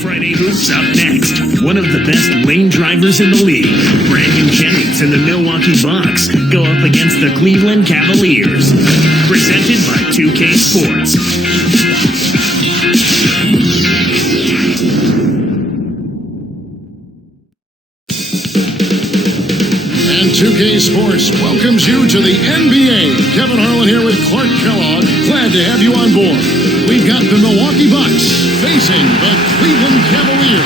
Friday Hoops up next. One of the best lane drivers in the league, Brandon Jennings and the Milwaukee Bucks go up against the Cleveland Cavaliers. Presented by 2K Sports. And 2K Sports welcomes you to the NBA. Kevin Harlan here with Clark Kellogg. Glad to have you on board. We've got the Milwaukee Bucks facing the Cleveland Cavaliers.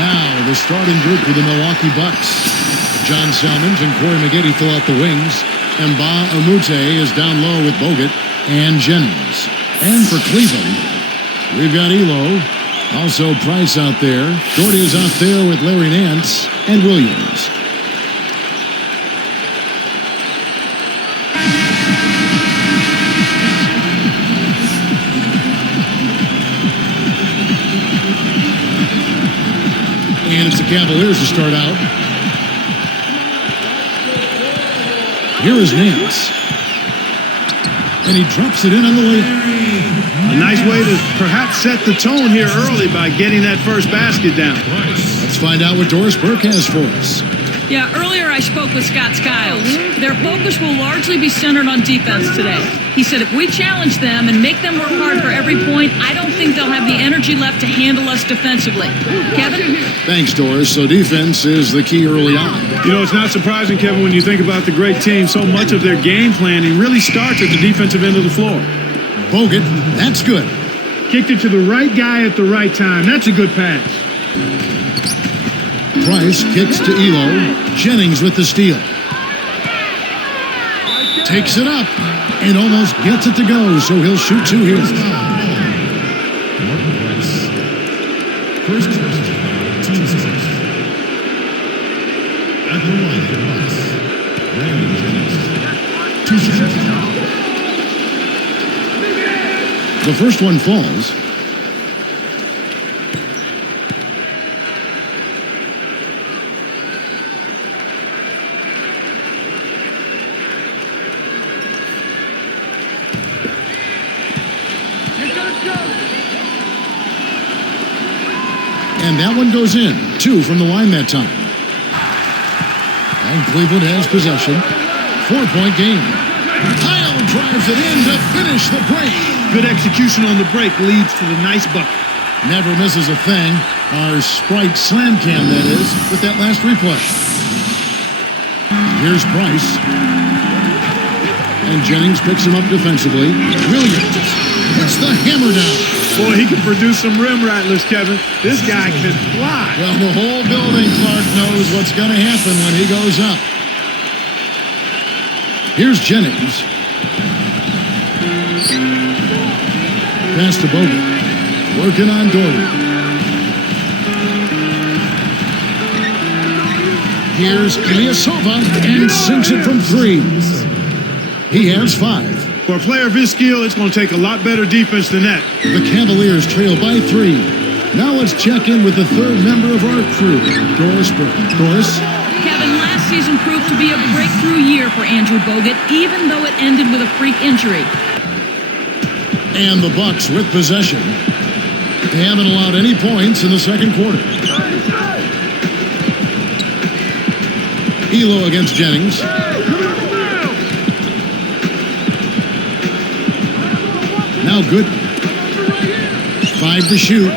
Now, the starting group for the Milwaukee Bucks. John Salmons and Corey McGeady fill out the wings. And Ba Amute is down low with Bogut and Jennings. And for Cleveland, we've got Elo. Also Price out there. Doherty is out there with Larry Nance and Williams. And it's the Cavaliers to start out. Here is Nance. And he drops it in on the layup. A nice way to perhaps set the tone here early by getting that first basket down. Let's find out what Doris Burke has for us. Yeah, earlier I spoke with Scott Skiles. Their focus will largely be centered on defense today. He said if we challenge them and make them work hard for every point, I don't think they'll have the energy left to handle us defensively. Kevin? Thanks, Doris. So defense is the key early on. You know, it's not surprising, Kevin, when you think about the great team. So much of their game planning really starts at the defensive end of the floor. Bogut, that's good. Kicked it to the right guy at the right time. That's a good pass. Price kicks to Elo. Jennings with the steal. Takes it up and almost gets it to go, so he'll shoot two here. First, team six. At the line for Bucks, Brandon Jennings. 2 seconds. The first one falls. And that one goes in. 2 from the line that time. And Cleveland has possession. 4-point game. Kyle drives it in to finish the break. Good execution on the break leads to the nice bucket. Never misses a thing. Our Sprite slam cam, that is, with that last replay. Here's Price. And Jennings picks him up defensively. Williams puts the hammer down. Boy, he can produce some rim rattlers, Kevin. This guy can fly. Well, the whole building, Clark, knows what's going to happen when he goes up. Here's Jennings. Pass to Bogut. Working on Doherty. Here's Ilyasova and sinks it from 3. He has 5. For a player of his skill, it's going to take a lot better defense than that. The Cavaliers trail by 3. Now let's check in with the third member of our crew, Doris Burke. Doris? Kevin, last season proved to be a breakthrough year for Andrew Bogut, even though it ended with a freak injury. And the Bucks with possession. They haven't allowed any points in the second quarter. Elo against Jennings. Now good. 5 to shoot.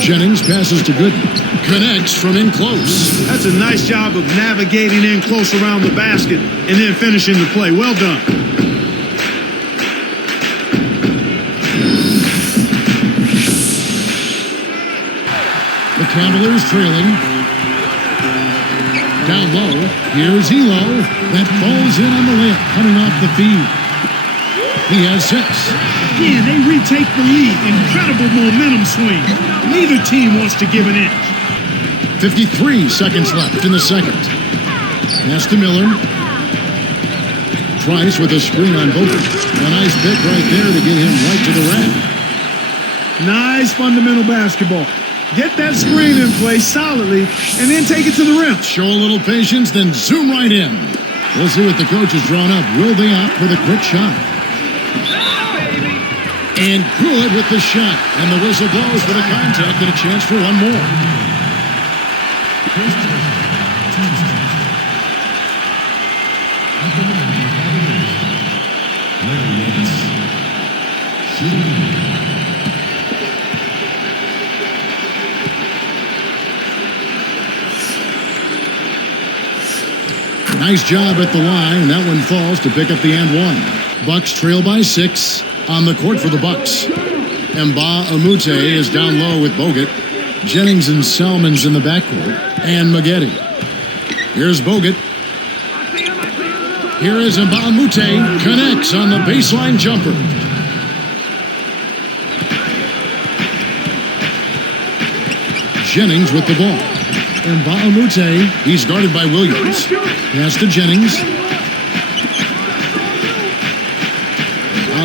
Jennings passes to Gooden. Connects from in close. That's a nice job of navigating in close around the basket and then finishing the play. Well done. The Cavaliers trailing. Down low. Here's Elo. That falls in on the layup coming off the feed. He has 6. Again, they retake the lead. Incredible momentum swing. Neither team wants to give an inch. 53 seconds left in the second. Pass to Miller. Price with a screen on Bogut. A nice pick right there to get him right to the rack. Nice fundamental basketball. Get that screen in place solidly and then take it to the rim. Show a little patience, then zoom right in. We'll see what the coach has drawn up. Will they opt for the quick shot? And good with the shot. And the whistle blows for the contact and a chance for one more. First touchdown, Tuesday. At the line, the Cavaliers. Larry Nance. Shooting. Nice job at the line, and that one falls to pick up the and one. Bucks trail by 6 on the court for the Bucks. Mba Amute is down low with Bogut. Jennings and Salmon's in the backcourt. And Maggette. Here's Bogut. Here is Mba Amute. Connects on the baseline jumper. Jennings with the ball. Mba Amute, he's guarded by Williams. Pass to Jennings.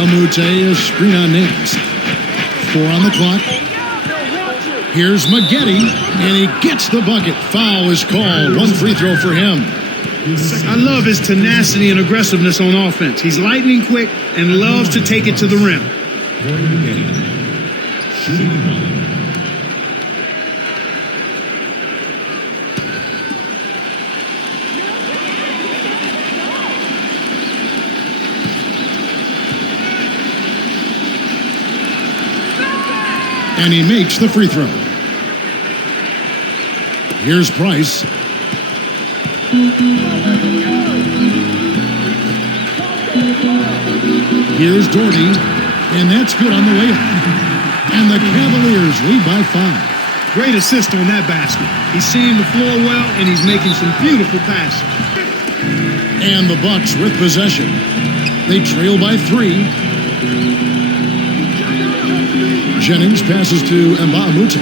Amute, a screen on Nance. 4 on the clock. Here's Maggette, and he gets the bucket. Foul is called. 1 free throw for him. I love his tenacity and aggressiveness on offense. He's lightning quick and loves to take it to the rim. Corey Maggette. Shooting one. And he makes the free throw. Here's Price. Here's Doherty. And that's good on the layup. And the Cavaliers lead by 5. Great assist on that basket. He's seeing the floor well, and he's making some beautiful passes. And the Bucks with possession. They trail by 3. Jennings passes to Mba Amute.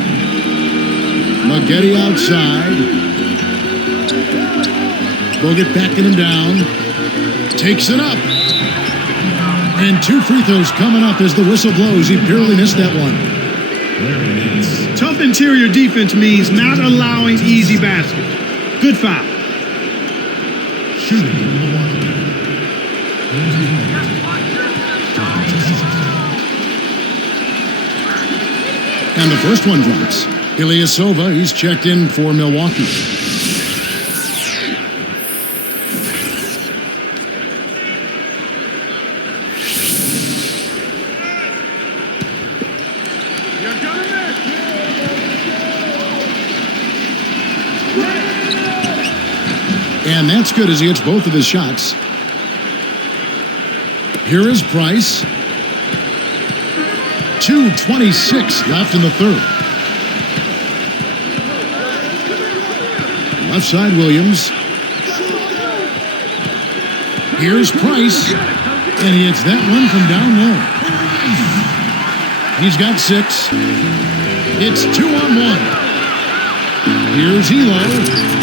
Maggette outside. Bogut backing him down. Takes it up. And 2 free throws coming up as the whistle blows. He barely missed that one. Larry Nance. Tough interior defense means not allowing easy baskets. Good foul. Shooting in Milwaukee. And the first one drops. Ilyasova, he's checked in for Milwaukee. And that's good as he hits both of his shots. Here is Price. 2:26 left in the third. Left side, Williams. Here's Price. And he hits that one from down low. He's got 6. It's 2-on-1. Here's Elo.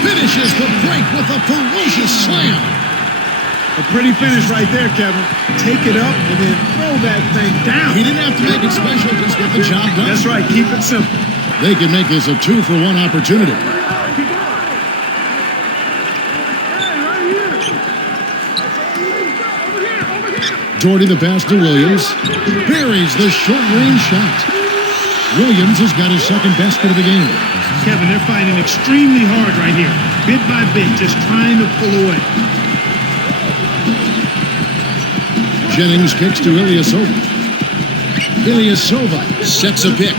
Finishes the break with a ferocious slam. A pretty finish right there, Kevin. Take it up and then throw that thing down. He didn't have to make it special, just get the job done. That's right. Keep it simple. They can make this a 2-for-1 opportunity. Doherty the pass to Williams. Buries the short-range shot. Williams has got his second basket of the game. Kevin, they're fighting extremely hard right here. Bit by bit, just trying to pull away. Jennings kicks to Ilyasova. Ilyasova sets a pick.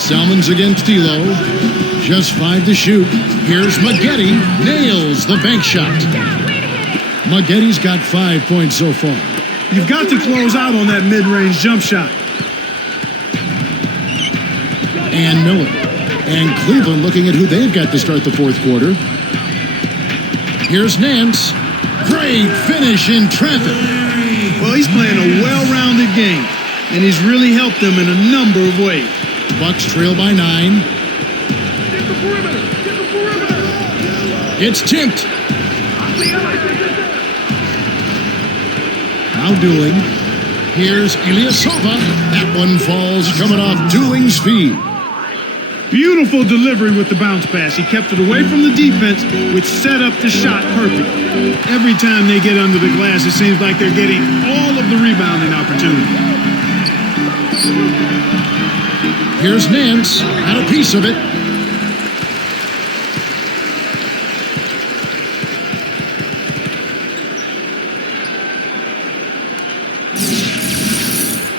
Salmon's against Elo. Just 5 to shoot. Here's Maggette. Nails the bank shot. Maggette's got 5 points so far. You've got to close out on that mid-range jump shot. And Miller. And Cleveland looking at who they've got to start the fourth quarter. Here's Nance. Great finish in traffic. Well, he's playing a well-rounded game, and he's really helped them in a number of ways. Bucks trail by 9. It's tipped. Now Dooling. Here's Ilyasova. That one falls coming off Dooling's feed. Beautiful delivery with the bounce pass. He kept it away from the defense, which set up the shot perfect. Every time they get under the glass, it seems like they're getting all of the rebounding opportunity. Here's Nance. Had a piece of it.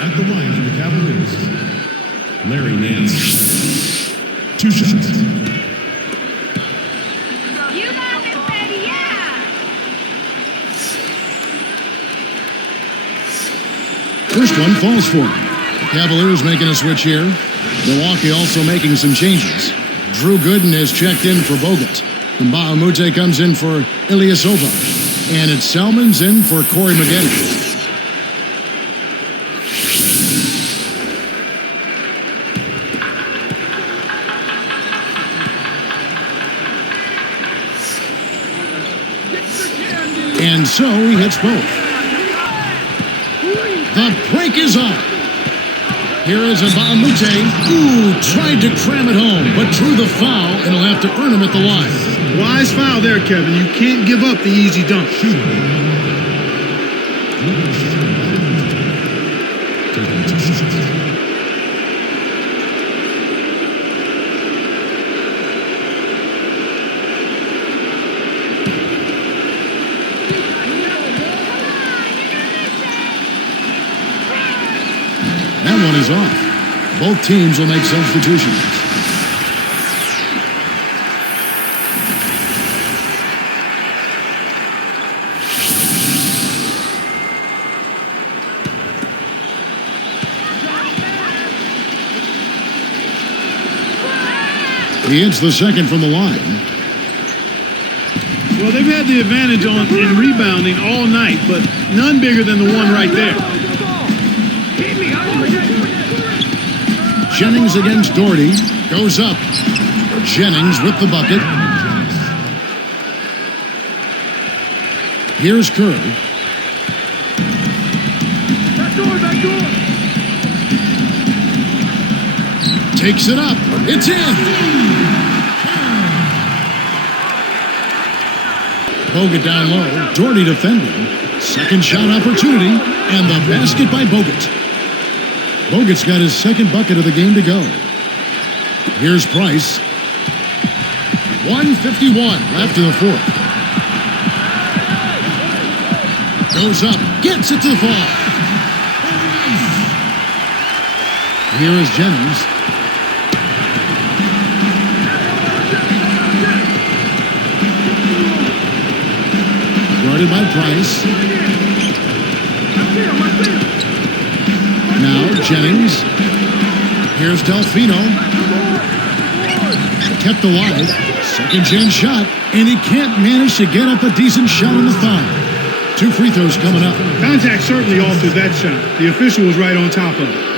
At the line for the Cavaliers, Larry Nance. 2 shots. You got this, baby, yeah! First one falls for him. The Cavaliers making a switch here. Milwaukee also making some changes. Drew Gooden has checked in for Bogut. And Bahamute comes in for Ilyasova. And it's Selman's in for Corey Maggette. And so he hits both. The break is up. Here is Bahamute. Ooh, tried to cram it home, but drew the foul, and he'll have to earn him at the line. Wise foul there, Kevin. You can't give up the easy dunk. That one is off. Both teams will make substitutions. He hits the second from the line. Well, they've had the advantage in rebounding all night, but none bigger than the one right there. Jennings against Doherty. Goes up. Jennings with the bucket. Here's Kerr. Back door. Takes it up. It's in. Bogut down low. Doherty defending. Second shot opportunity. And the basket by Bogut. Bogut's got his second bucket of the game to go. Here's Price. 1:51 left in the fourth. Goes up. Gets it to the fall. Here is Jennings. Guarded by Price. Now Jennings. Here's Delfino. Kept alive. Second chance shot. And he can't manage to get up a decent shot on the thigh. 2 free throws coming up. Contact certainly altered that shot. The official was right on top of it.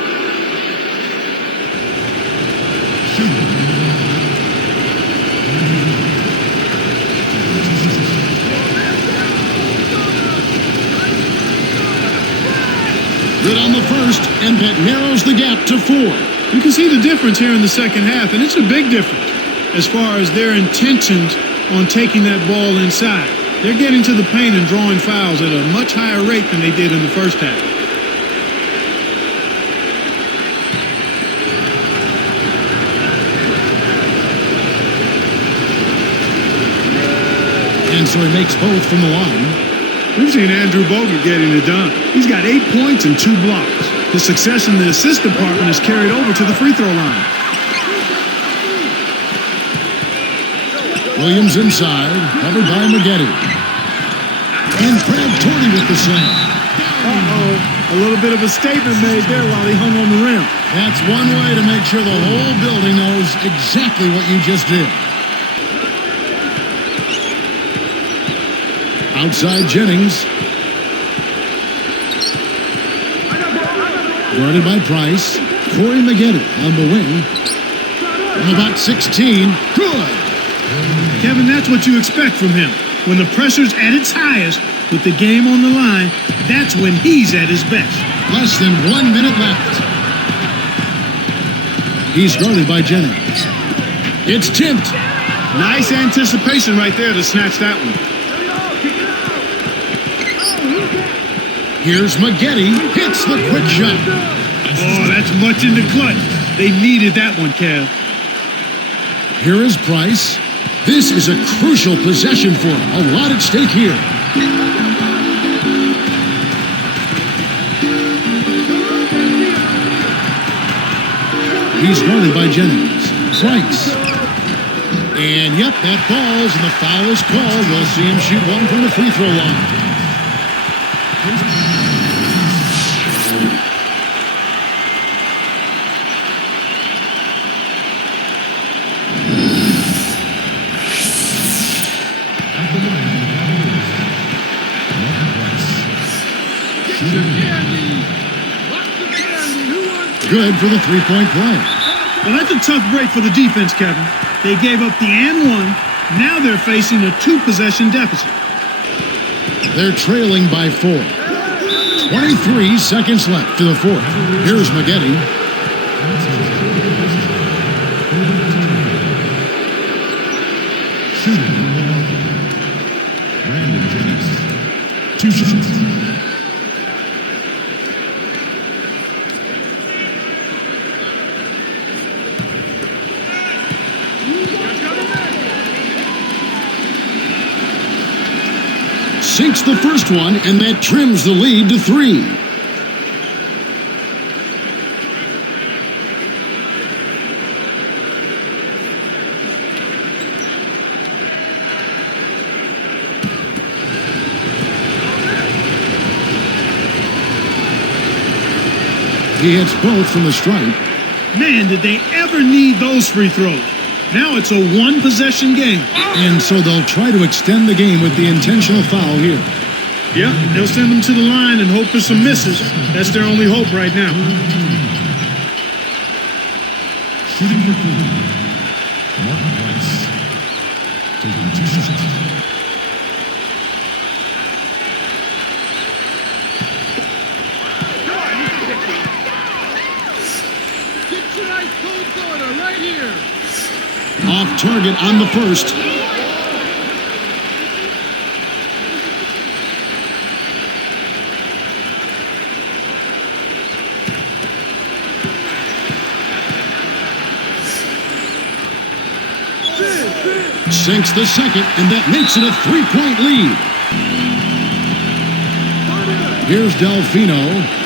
Good on the first, and that narrows the gap to 4. You can see the difference here in the second half, and it's a big difference as far as their intentions on taking that ball inside. They're getting to the paint and drawing fouls at a much higher rate than they did in the first half. And so he makes both from the line. We've seen Andrew Bogut getting it done. He's got 8 points and 2 blocks. His success in the assist department is carried over to the free throw line. Williams inside, covered by Maggette. And Brad Torrey with the slam. Uh-oh. A little bit of a statement made there while he hung on the rim. That's one way to make sure the whole building knows exactly what you just did. Outside Jennings. Guarded by Price. Corey Maggette on the wing. From about 16. Good. Kevin, that's what you expect from him. When the pressure's at its highest, with the game on the line, that's when he's at his best. Less than 1 minute left. He's guarded by Jennings. It's tipped. Nice anticipation right there to snatch that one. Here's Maggette. Hits the quick shot. Oh, that's much in the clutch. They needed that one, Kev. Here is Price. This is a crucial possession for him. A lot at stake here. He's guarded by Jennings. Price. And yep, that falls, and the foul is called. We'll see him shoot one from the free throw line. Good for the three-point play. Well, that's a tough break for the defense, Kevin. They gave up the and one. Now they're facing a two-possession deficit. They're trailing by 4. 23 seconds left to the fourth. Here's Maggette. Shooting from Milwaukee. Brandon Jennings. 2 shots. Sinks the first one, and that trims the lead to 3. He hits both from the stripe. Man, did they ever need those free throws. Now it's a one-possession game. And so they'll try to extend the game with the intentional foul here. Yeah, they'll send them to the line and hope for some misses. That's their only hope right now. Shooting for Cleveland. Martin Price. Taking 2 shots. Off target on the first. Sinks the second, and that makes it a 3-point lead. Here's Delfino.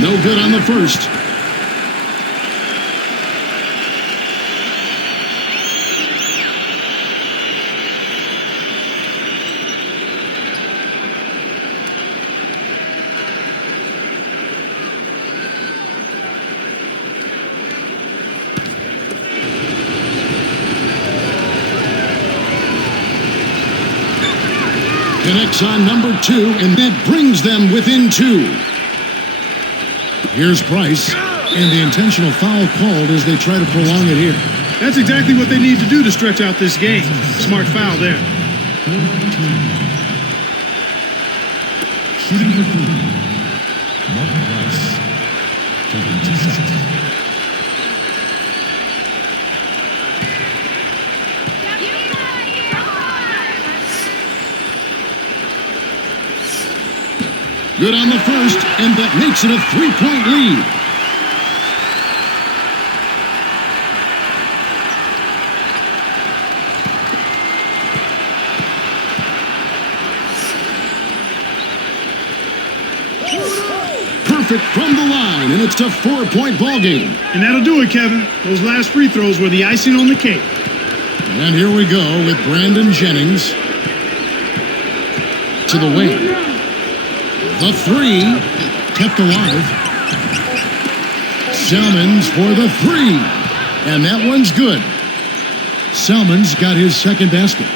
No good on the first. Connects on number 2, and that brings them within 2. Here's Price, and the intentional foul called as they try to prolong it here. That's exactly what they need to do to stretch out this game. Smart foul there. Shooting for Cleveland. Martin Price. Taking 2 shots. Good on the first, and that makes it a 3-point lead. Perfect from the line, and it's a 4-point ball game. And that'll do it, Kevin. Those last free throws were the icing on the cake. And here we go with Brandon Jennings to the wing. The 3, kept alive. Salmons for the 3, and that one's good. Selman's got his second basket.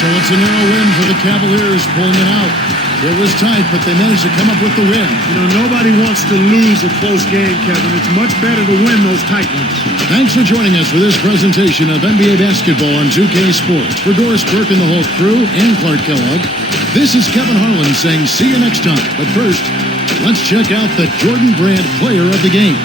So it's a narrow win for the Cavaliers, pulling it out. It was tight, but they managed to come up with the win. You know, nobody wants to lose a close game, Kevin. It's much better to win those tight ones. Thanks for joining us for this presentation of NBA basketball on 2K Sports. For Doris Burke and the whole crew and Clark Kellogg, this is Kevin Harlan saying see you next time. But first, let's check out the Jordan Brand player of the game.